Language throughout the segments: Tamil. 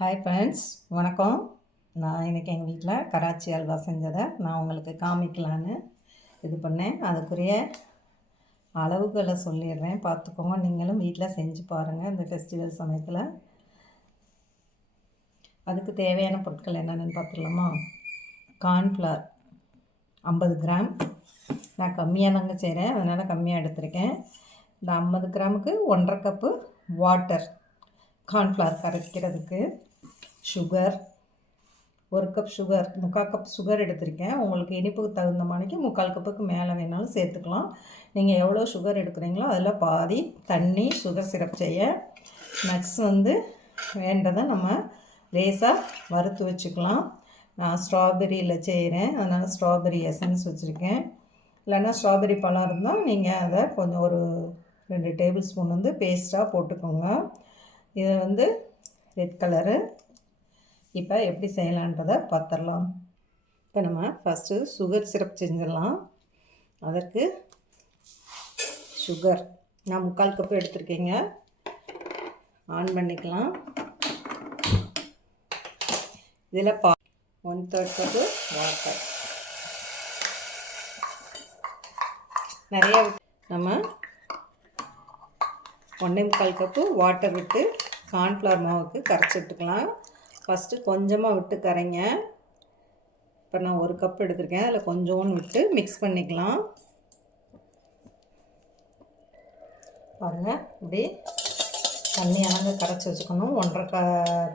ஹாய் ஃப்ரெண்ட்ஸ், வணக்கம். நான் இன்றைக்கி எங்கள் வீட்டில் கராச்சி அல்வா செஞ்சதை நான் உங்களுக்கு காமிக்கலான்னு இது பண்ணேன். அதுக்குரிய அளவுகளை சொல்லிடுறேன், பார்த்துக்கோங்க. நீங்களும் வீட்டில் செஞ்சு பாருங்கள் இந்த ஃபெஸ்டிவல் சமயத்தில். அதுக்கு தேவையான பொருட்கள் என்னென்னு பார்த்துடலாமா? Cornflour 50 gram. நான் கம்மியாக தாங்க செய்கிறேன், அதனால் கம்மியாக எடுத்திருக்கேன். இந்த 50 கிராமுக்கு 1.5 கப்பு வாட்டர், கார்ன்ஃப்ளவர் கரைக்கிறதுக்கு. Sugar 1 cup sugar, 3/4 cup sugar எடுத்திருக்கேன். உங்களுக்கு இனிப்புக்கு தகுந்த மாதிரிக்கு 3/4 கப்புக்கு மேலே வேணாலும் சேர்த்துக்கலாம். நீங்கள் எவ்வளோ சுகர் எடுக்கிறீங்களோ அதில் பாதி தண்ணி. சுகர் சிரப் செய்ய நட்ஸ் வேண்டதை நம்ம லேசாக வறுத்து வச்சுக்கலாம். நான் ஸ்ட்ராபெரியில் செய்கிறேன், அதனால் ஸ்ட்ராபெரி எசன்ஸ் வச்சுருக்கேன். இல்லைன்னா ஸ்ட்ராபெரி பழம் இருந்தால் நீங்கள் அதை கொஞ்சம் ஒரு 2 டேபிள் ஸ்பூன் பேஸ்ட்டாக போட்டுக்கோங்க. இது ரெட் கலரு. இப்போ எப்படி செய்யலான்றதை பார்த்துடலாம். இப்போ நம்ம ஃபஸ்ட்டு சுகர் சிரப் செஞ்சிடலாம். அதற்கு சுகர் நான் 3/4 கப்பு எடுத்துருக்கேங்க. ஆன் பண்ணிக்கலாம். இதில் 1/3 கப்பு வாட்டர். நிறைய நம்ம 1.25 கப்பு வாட்டர் விட்டு கார்ன்ஃப்ளவர் மாவுக்கு கரைச்சி விட்டுக்கலாம். ஃபஸ்ட்டு கொஞ்சமாக விட்டு கரைங்க. இப்போ நான் 1 கப் எடுத்திருக்கேன், அதில் கொஞ்சோன்னு விட்டு மிக்ஸ் பண்ணிக்கலாம். பாருங்கள், இப்படி தண்ணி அளந்து கரைச்சி வச்சுக்கணும். 1.5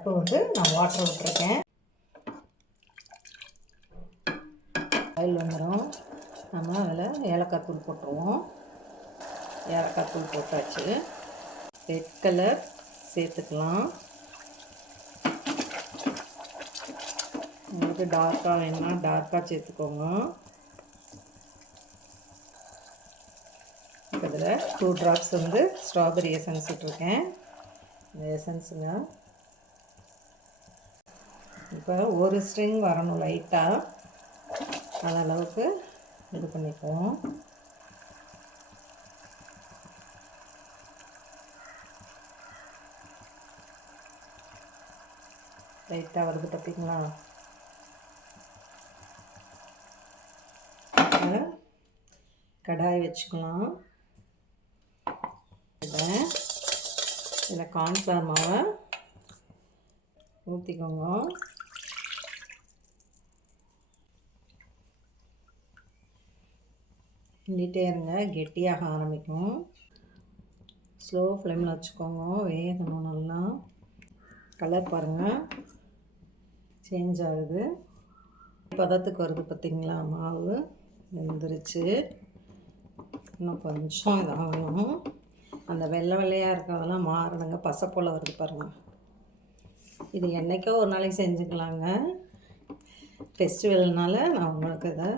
கப்பு நான் வாட்டர் விட்டுருக்கேன். ஆயில் வந்துடும். நம்ம அதில் ஏலக்காய் தூள் போட்டுருவோம். ஏலக்காய் தூள் போட்டாச்சு. ரெட் கலர் சேர்த்துக்கலாம். உங்களுக்கு டார்க்காக வேணும்னா டார்க்காக சேர்த்துக்கோங்க. இப்போ இதில் 2 ட்ராப்ஸ் ஸ்ட்ராபெரி எசன்ஸ் விட்டுருக்கேன். இந்த எசன்ஸுங்க இப்போ ஒரு ஸ்ட்ரிங் வரணும் லைட்டாக, அந்த அளவுக்கு இது பண்ணிக்குவோம். லைட்டாக வருது பார்த்திங்களா? கடாய் வச்சுக்கலாம். இதில் கார்ன்ஃப்ளவர் மாவை ஊற்றிக்கோங்க. கிண்டிகிட்டே இருங்க, கெட்டியாக ஆரம்பிக்கும். ஸ்லோ ஃப்ளேமில் வச்சுக்கோங்க, வேகணும் நல்லா. கலர் பாருங்கள், சேஞ்ச் ஆகுது. பதத்துக்கு வருது பார்த்திங்களா? மாவு வெந்துருச்சு. இன்னும் கொஞ்சம் இதாகணும். அந்த வெள்ளை வெள்ளையாக இருக்கிறதெல்லாம் மாறணுங்க, பசை போல் வருது பாருங்கள். இது என்றைக்கோ ஒரு நாளைக்கு செஞ்சுக்கலாங்க. ஃபெஸ்டிவல்னால நான் உங்களுக்கு இதை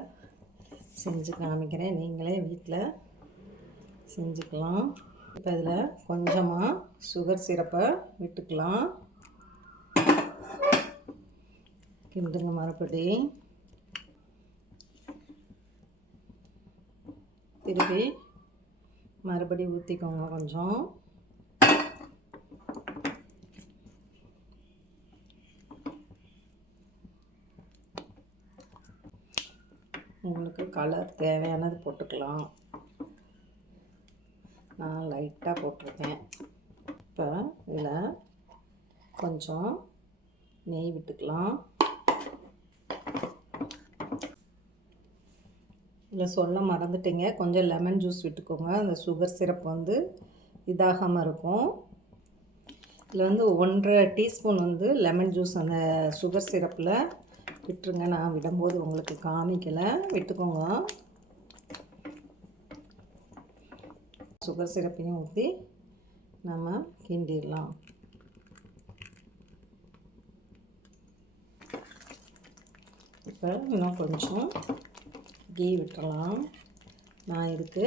செஞ்சு காமிக்கிறேன், நீங்களே வீட்டில் செஞ்சுக்கலாம். இப்போ இதில் கொஞ்சமாக சுகர் சிரப்பை விட்டுக்கலாம். கிண்டுங்க மறுபடி. திருப்பி மறுபடி ஊற்றிக்கோங்க கொஞ்சம். உங்களுக்கு கலர் தேவையானது போட்டுக்கலாம். நான் லைட்டாக போட்டிருக்கேன். இப்போ இதில் கொஞ்சம் நெய் விட்டுக்கலாம். இதில் சொல்ல மறந்துட்டேங்க, கொஞ்சம் லெமன் ஜூஸ் விட்டுக்கோங்க. அந்த சுகர் சிரப் இதாகாமல் இருக்கும். இதில் 1.5 டீஸ்பூன் லெமன் ஜூஸ் அந்த சுகர் சிரப்பில் விட்டுருங்க. நான் விடும்போது உங்களுக்கு காமிக்கலை, விட்டுக்கோங்க. சுகர் சிரப்பையும் ஊற்றி நம்ம கிண்டிடலாம். இப்போ இன்னும் கொஞ்சம் கீ விட்டுறலாம். நான் இதுக்கு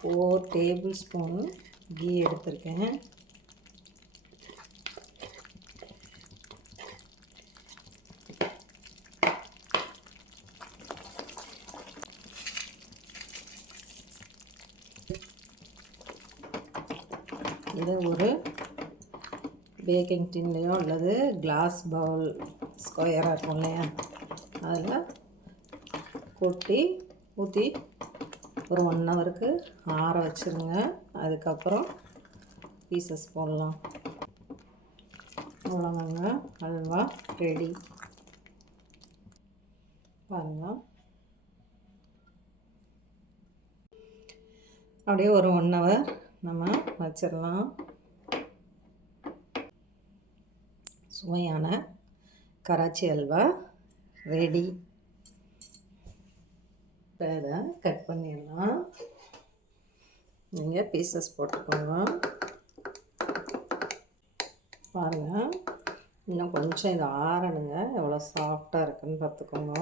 4 டேபிள் ஸ்பூன் கீ எடுத்திருக்கேன். இதை ஒரு பேக்கிங் டின்லேயோ அல்லது கிளாஸ் பவுல் ஸ்கொயராக இருக்கும் இல்லையா, அதில் கொட்டி ஊற்றி ஒரு 1 ஹவருக்கு ஆற வச்சுருங்க. அதுக்கப்புறம் பீசஸ் போடலாம். அவ்வளோதாங்க, அல்வா ரெடி. பாருங்கள், அப்படியே ஒரு 1 ஹவர் நம்ம வச்சிடலாம். சுவையான கராச்சி அல்வா ரெடி. இப்போ இதை கட் பண்ணிடலாம். நீங்கள் பீசஸ் போட்டுக்கோங்க. பாருங்கள், இன்னும் கொஞ்சம் இது ஆறணுங்க. எவ்வளோ சாஃப்டாக இருக்குன்னு பார்த்துக்கோங்க.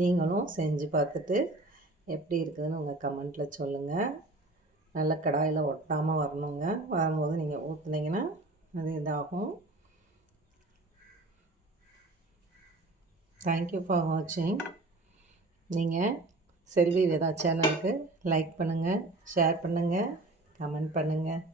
நீங்களும் செஞ்சு பார்த்துட்டு எப்படி இருக்குதுன்னு உங்கள் கமெண்ட்டில் சொல்லுங்கள். நல்ல கடாயில் ஒட்டாமல் வரணுங்க. வரும்போது நீங்கள் ஊற்றுனீங்கன்னா அது இதாகும். தேங்க்யூ ஃபார் வாட்சிங். நீங்கள் செல்வி வேதா சேனலுக்கு லைக் பண்ணுங்கள், ஷேர் பண்ணுங்கள், கமெண்ட் பண்ணுங்கள்.